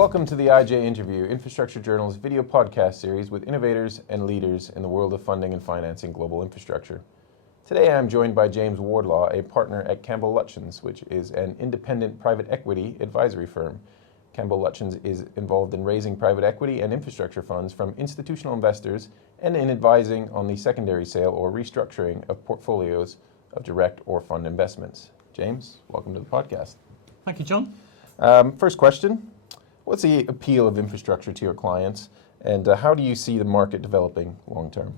Welcome to the IJ Interview, Infrastructure Journal's video podcast series with innovators and leaders in the world of funding and financing global infrastructure. Today I am joined by James Wardlaw, a partner at Campbell Lutyens, which is an independent private equity advisory firm. Campbell Lutyens is involved in raising private equity and infrastructure funds from institutional investors and in advising on the secondary sale or restructuring of portfolios of direct or fund investments. James, welcome to the podcast. Thank you, John. First question. What's the appeal of infrastructure to your clients, and how do you see the market developing long term?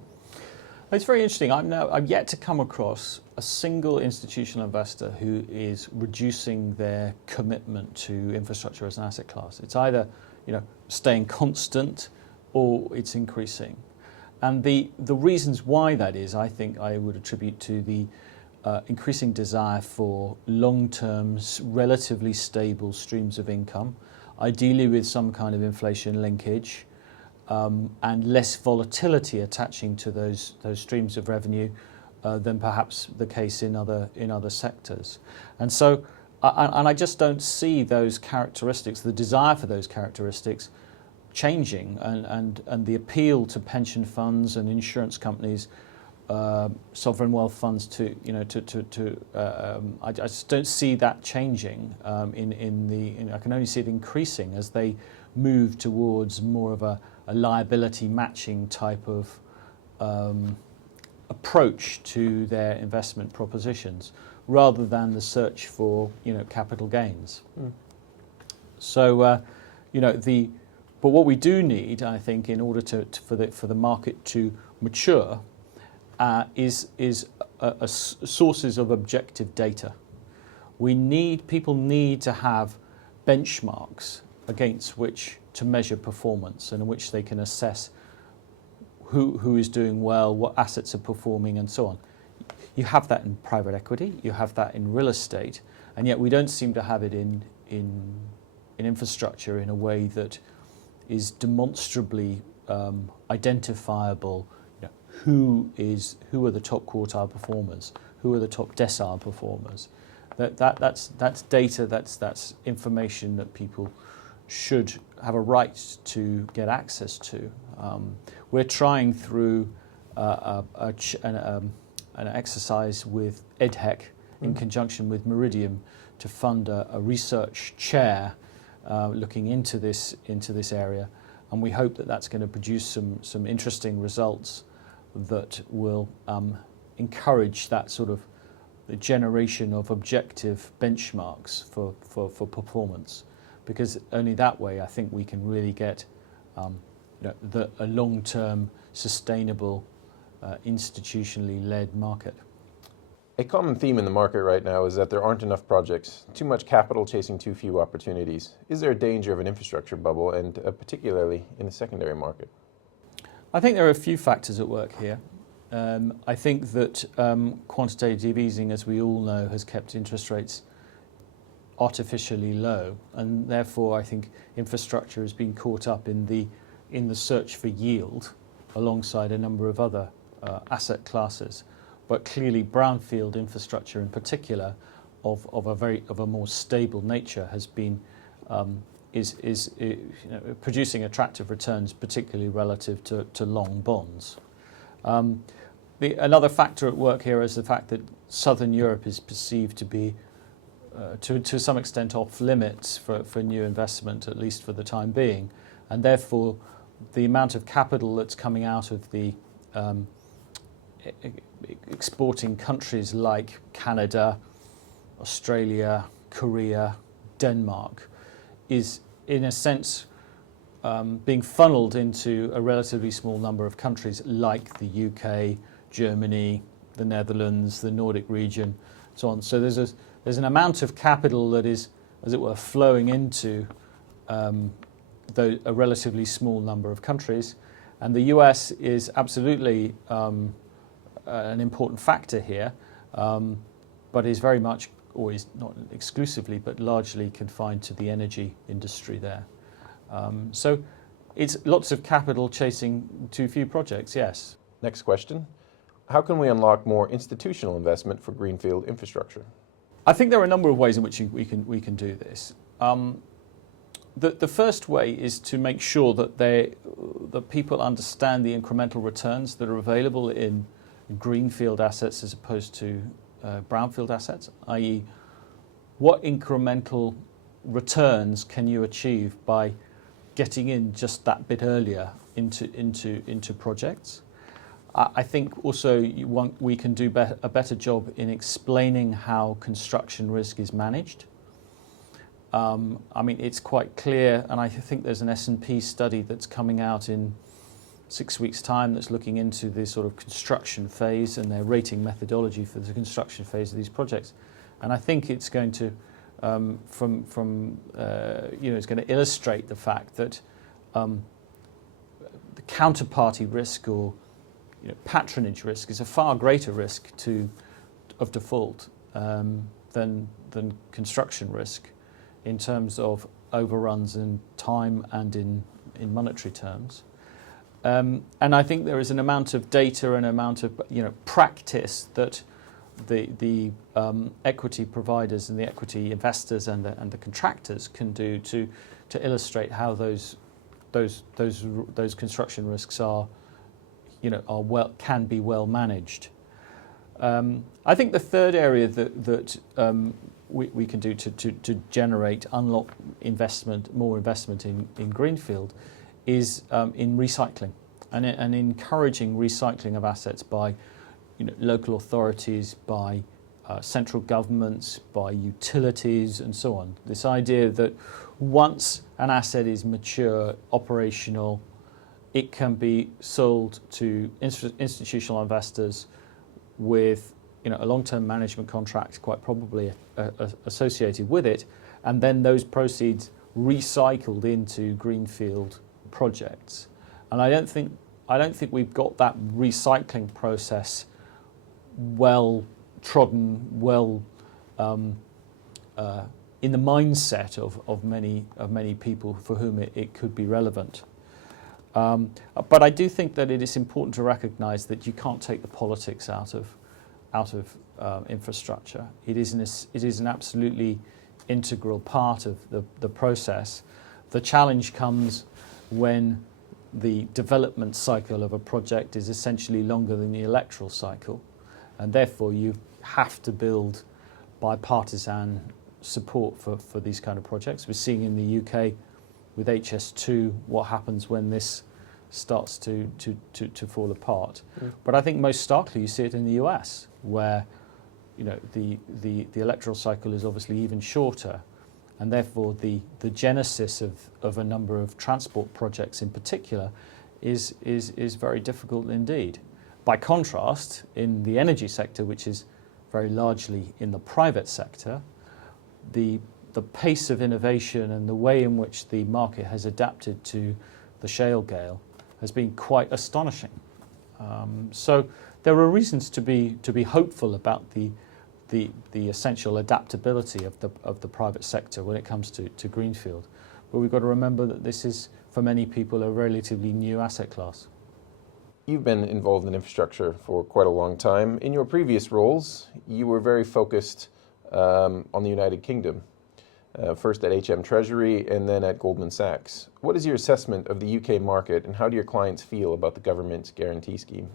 It's very interesting. I've yet to come across a single institutional investor who is reducing their commitment to infrastructure as an asset class. It's either, staying constant or it's increasing. And the reasons why that is, I think I would attribute to the increasing desire for long-term, relatively stable streams of income, ideally with some kind of inflation linkage, and less volatility attaching to those streams of revenue than perhaps the case in other sectors. And so, I just don't see those characteristics, the desire for those characteristics, changing, and the appeal to pension funds and insurance companies, sovereign wealth funds I just don't see that changing. I can only see it increasing as they move towards more of a liability matching type of approach to their investment propositions, rather than the search for capital gains. So but what we do need, I think, in order for the market to mature, is sources of objective data. People need to have benchmarks against which to measure performance and in which they can assess who is doing well, what assets are performing, and so on. You have that in private equity, you have that in real estate, and yet we don't seem to have it in infrastructure in a way that is demonstrably identifiable. Who are the top quartile performers? Who are the top decile performers? That's data. That's information that people should have a right to get access to. We're trying through an exercise with EdHec in conjunction with Meridian to fund a research chair looking into this area, and we hope that that's going to produce some interesting results that will encourage that sort of the generation of objective benchmarks for performance, because only that way I think we can really get a long-term, sustainable, institutionally led market. A common theme in the market right now is that there aren't enough projects, too much capital chasing too few opportunities. Is there a danger of an infrastructure bubble, and particularly in the secondary market? I think there are a few factors at work here. I think that quantitative easing, as we all know, has kept interest rates artificially low, and therefore I think infrastructure has been caught up in the search for yield alongside a number of other asset classes. But clearly brownfield infrastructure in particular of a more stable nature has been is producing attractive returns, particularly relative to long bonds. Another factor at work here is the fact that Southern Europe is perceived to be, to some extent, off limits for new investment, at least for the time being, and therefore the amount of capital that's coming out of the exporting countries like Canada, Australia, Korea, Denmark is, in a sense, being funneled into a relatively small number of countries like the UK, Germany, the Netherlands, the Nordic region, so on. So there's an amount of capital that is, as it were, flowing into a relatively small number of countries, and the US is absolutely an important factor here, but is very much, or is not exclusively, but largely confined to the energy industry there. So it's lots of capital chasing too few projects, yes. Next question. How can we unlock more institutional investment for greenfield infrastructure? I think there are a number of ways in which we can do this. the first way is to make sure that that people understand the incremental returns that are available in greenfield assets as opposed to brownfield assets, i.e., what incremental returns can you achieve by getting in just that bit earlier into projects. I think also we can do a better job in explaining how construction risk is managed. I mean, it's quite clear, and I think there's an S&P study that's coming out in 6 weeks' time that's looking into the sort of construction phase and their rating methodology for the construction phase of these projects. And I think it's going to, it's going to illustrate the fact that the counterparty risk or patronage risk is a far greater risk of default than construction risk in terms of overruns in time and in monetary terms. And I think there is an amount of data and amount of practice that the equity providers and the equity investors and the contractors can do to illustrate how those construction risks can be well managed. I think the third area that we can do to unlock more investment in greenfield is in recycling and encouraging recycling of assets by local authorities, by central governments, by utilities and so on. This idea that once an asset is mature, operational, it can be sold to institutional investors with a long-term management contract, quite probably associated with it, and then those proceeds recycled into greenfield projects. And I don't think we've got that recycling process well trodden, in the mindset of many people for whom it could be relevant. But I do think that it is important to recognise that you can't take the politics out of infrastructure. It is an absolutely integral part of the process. The challenge comes when the development cycle of a project is essentially longer than the electoral cycle, and therefore you have to build bipartisan support for these kind of projects. We're seeing in the UK with HS2 what happens when this starts to fall apart. But I think most starkly you see it in the US, where the electoral cycle is obviously even shorter, and therefore the genesis of a number of transport projects in particular is very difficult indeed. By contrast, in the energy sector, which is very largely in the private sector, the pace of innovation and the way in which the market has adapted to the shale gale has been quite astonishing. So there are reasons to be hopeful about the essential adaptability of the private sector when it comes to greenfield. But we've got to remember that this is, for many people, a relatively new asset class. You've been involved in infrastructure for quite a long time. In your previous roles, you were very focused on the United Kingdom, first at HM Treasury and then at Goldman Sachs. What is your assessment of the UK market, and how do your clients feel about the government's guarantee scheme?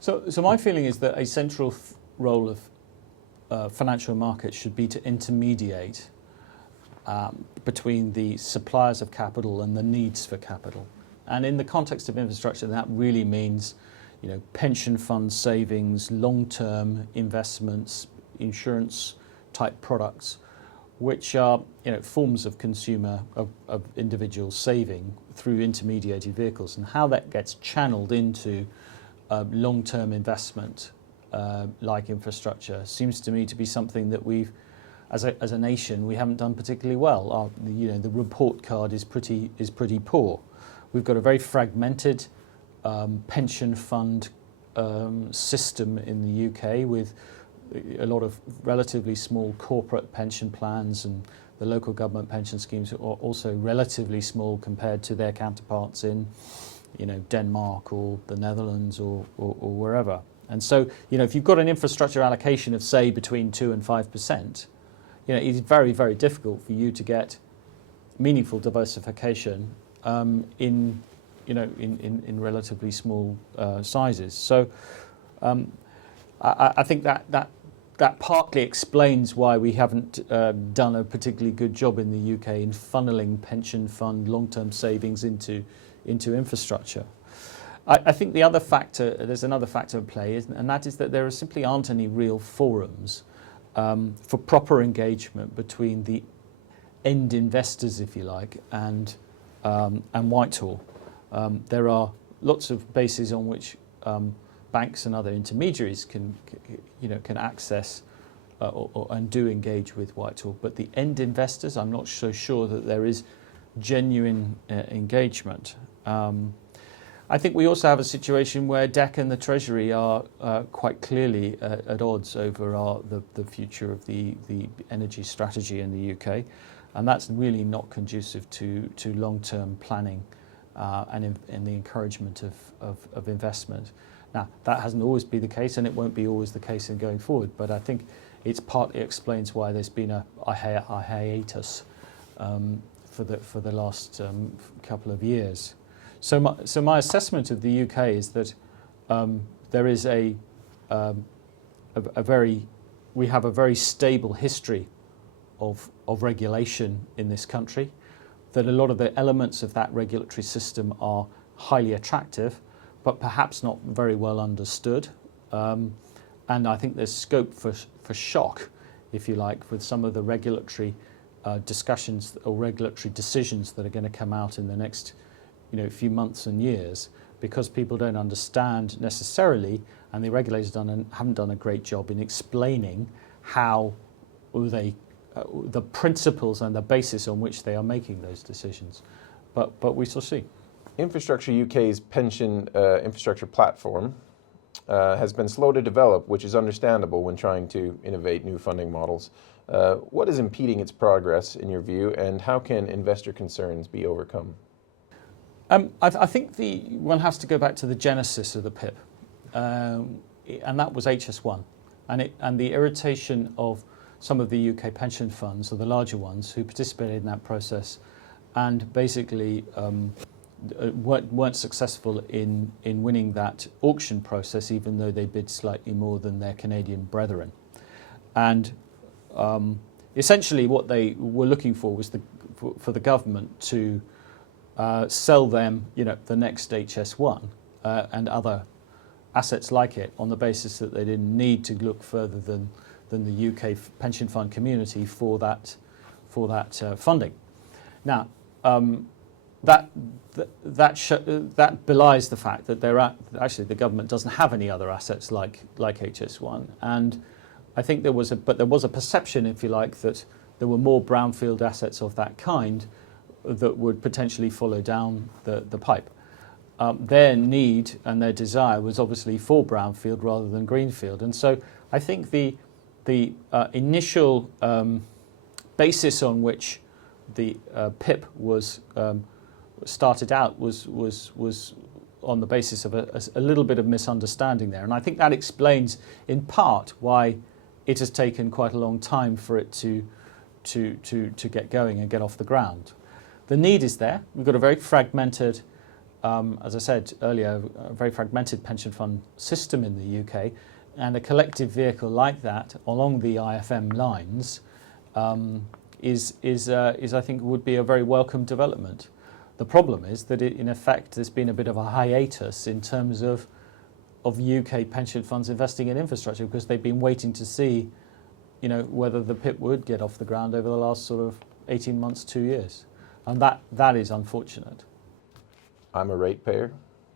So my feeling is that a central role of financial markets should be to intermediate between the suppliers of capital and the needs for capital. And in the context of infrastructure, that really means, pension fund savings, long-term investments, insurance-type products, which are, forms of consumer, of individual saving through intermediated vehicles, and how that gets channeled into long-term investment, like infrastructure, seems to me to be something that we've, as a nation, we haven't done particularly well. The report card is pretty poor. We've got a very fragmented pension fund system in the UK, with a lot of relatively small corporate pension plans, and the local government pension schemes are also relatively small compared to their counterparts in, Denmark or the Netherlands or wherever. And so, if you've got an infrastructure allocation of, say, between 2 and 5%, it is very, very difficult for you to get meaningful diversification in relatively small sizes. So I think that partly explains why we haven't done a particularly good job in the UK in funneling pension fund long-term savings into infrastructure. I think there's another factor at play, and that is that there simply aren't any real forums for proper engagement between the end investors, if you like, and Whitehall. There are lots of bases on which banks and other intermediaries can access and do engage with Whitehall, but the end investors, I'm not so sure that there is genuine engagement. I think we also have a situation where DEC and the Treasury are quite clearly at odds over the future of the energy strategy in the UK, and that's really not conducive to long-term planning and the encouragement of investment. Now, that hasn't always been the case, and it won't be always the case in going forward, but I think it partly explains why there's been a hiatus for the last couple of years. So my assessment of the UK is that there is we have a very stable history of regulation in this country, that a lot of the elements of that regulatory system are highly attractive, but perhaps not very well understood. And I think there's scope for shock, if you like, with some of the regulatory discussions or regulatory decisions that are going to come out in the next few months and years, because people don't understand necessarily, and the regulators haven't done a great job in explaining how the principles and the basis on which they are making those decisions. But we shall see. Infrastructure UK's pension infrastructure platform has been slow to develop, which is understandable when trying to innovate new funding models. What is impeding its progress, in your view, and how can investor concerns be overcome? I think one has to go back to the genesis of the PIP, and that was HS1, and the irritation of some of the UK pension funds, or the larger ones, who participated in that process, and basically weren't successful in winning that auction process, even though they bid slightly more than their Canadian brethren. And essentially, what they were looking for was for the government to sell them, the next HS1 and other assets like it, on the basis that they didn't need to look further than the UK pension fund community for that funding. Now, that belies the fact that actually the government doesn't have any other assets like HS1, and I think there was a perception, if you like, that there were more brownfield assets of that kind that would potentially follow down the pipe. Their need and their desire was obviously for brownfield rather than greenfield, and so I think the initial basis on which the PIP was started out was on the basis of a little bit of misunderstanding there, and I think that explains in part why it has taken quite a long time for it to get going and get off the ground. The need is there. We've got a very fragmented, as I said earlier, a very fragmented pension fund system in the UK, and a collective vehicle like that along the IFM lines is I think would be a very welcome development. The problem is that in effect there's been a bit of a hiatus in terms of UK pension funds investing in infrastructure, because they've been waiting to see, whether the PIP would get off the ground over the last sort of 18 months, 2 years. And that is unfortunate. I'm a ratepayer.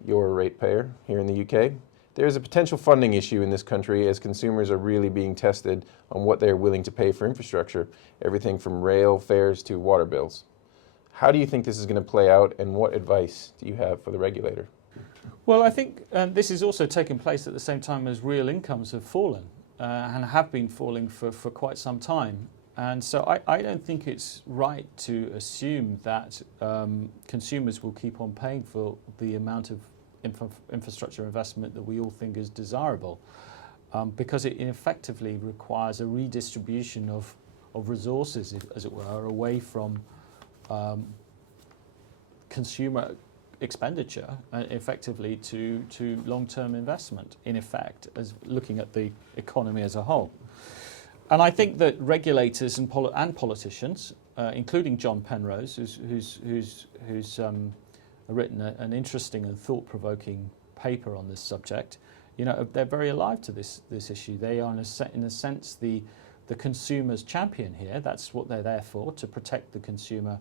You're a ratepayer here in the UK. There is a potential funding issue in this country as consumers are really being tested on what they're willing to pay for infrastructure, everything from rail fares to water bills. How do you think this is going to play out, and what advice do you have for the regulator? Well, I think this is also taking place at the same time as real incomes have fallen and have been falling for quite some time. And so I don't think it's right to assume that consumers will keep on paying for the amount of infrastructure investment that we all think is desirable, because it effectively requires a redistribution of resources, as it were, away from consumer expenditure effectively to long-term investment, in effect, as looking at the economy as a whole. And I think that regulators and politicians, including John Penrose, who's written an interesting and thought-provoking paper on this subject, they're very alive to this issue. They are, in a sense, the consumer's champion here. That's what they're there for, to protect the consumer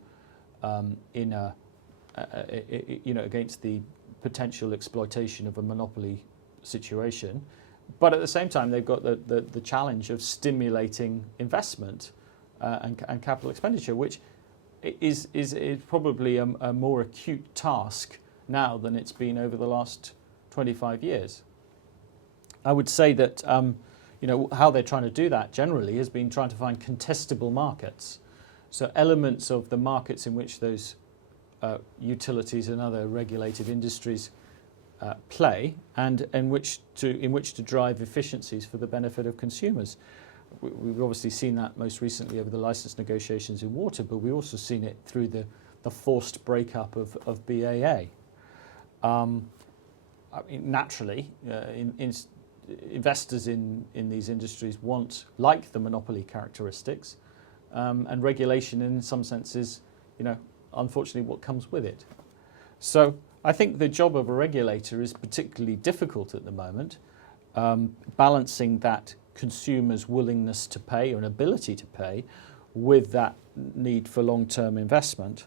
against the potential exploitation of a monopoly situation. But at the same time, they've got the challenge of stimulating investment and capital expenditure, which is probably a more acute task now than it's been over the last 25 years. I would say that how they're trying to do that generally has been trying to find contestable markets. So elements of the markets in which those utilities and other regulated industries play, and in which to drive efficiencies for the benefit of consumers. We've obviously seen that most recently over the license negotiations in water, but we've also seen it through the forced breakup of BAA. Naturally, investors in these industries like the monopoly characteristics, and regulation in some senses, unfortunately what comes with it. So I think the job of a regulator is particularly difficult at the moment, balancing that consumers' willingness to pay or an ability to pay with that need for long-term investment.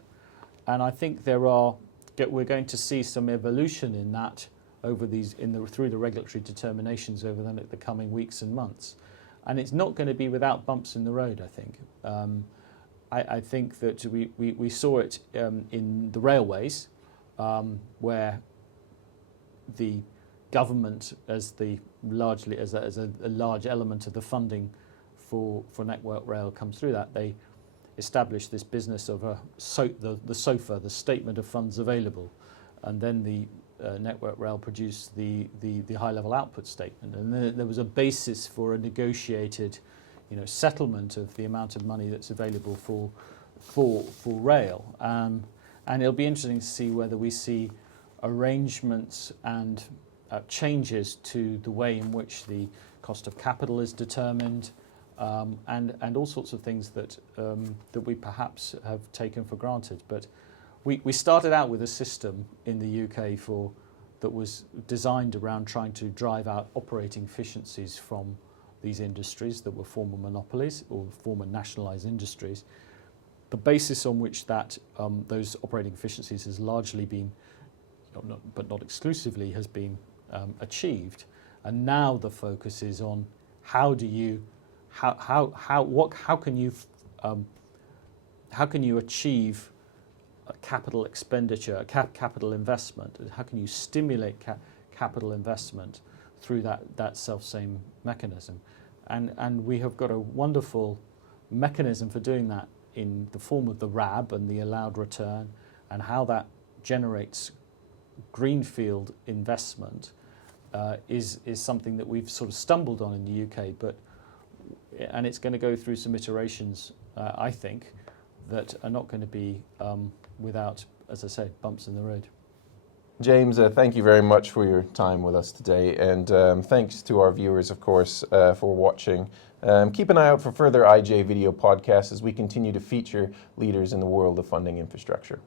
And I think we're going to see some evolution in that through the regulatory determinations over the coming weeks and months. And it's not going to be without bumps in the road, I think. I think that we saw it in the railways, where the government, as a large element of the funding for Network Rail comes through that, they established this business of the SOFA, the Statement of Funds Available, and then the Network Rail produced the high-level output statement, and there was a basis for a negotiated, settlement of the amount of money that's available for rail. And it'll be interesting to see whether we see arrangements and changes to the way in which the cost of capital is determined, and all sorts of things that we perhaps have taken for granted. But we started out with a system in the UK that was designed around trying to drive out operating efficiencies from these industries that were former monopolies or former nationalised industries. The basis on which those operating efficiencies has largely been, but not exclusively, has been achieved, and now the focus is on how can you achieve a capital expenditure, capital investment? How can you stimulate capital investment through that self-same mechanism? And we have got a wonderful mechanism for doing that in the form of the RAB and the allowed return, and how that generates greenfield investment is something that we've sort of stumbled on in the UK, and it's going to go through some iterations, I think, that are not going to be without, as I say, bumps in the road. James, thank you very much for your time with us today, and thanks to our viewers, of course, for watching. Keep an eye out for further IJ video podcasts as we continue to feature leaders in the world of funding infrastructure.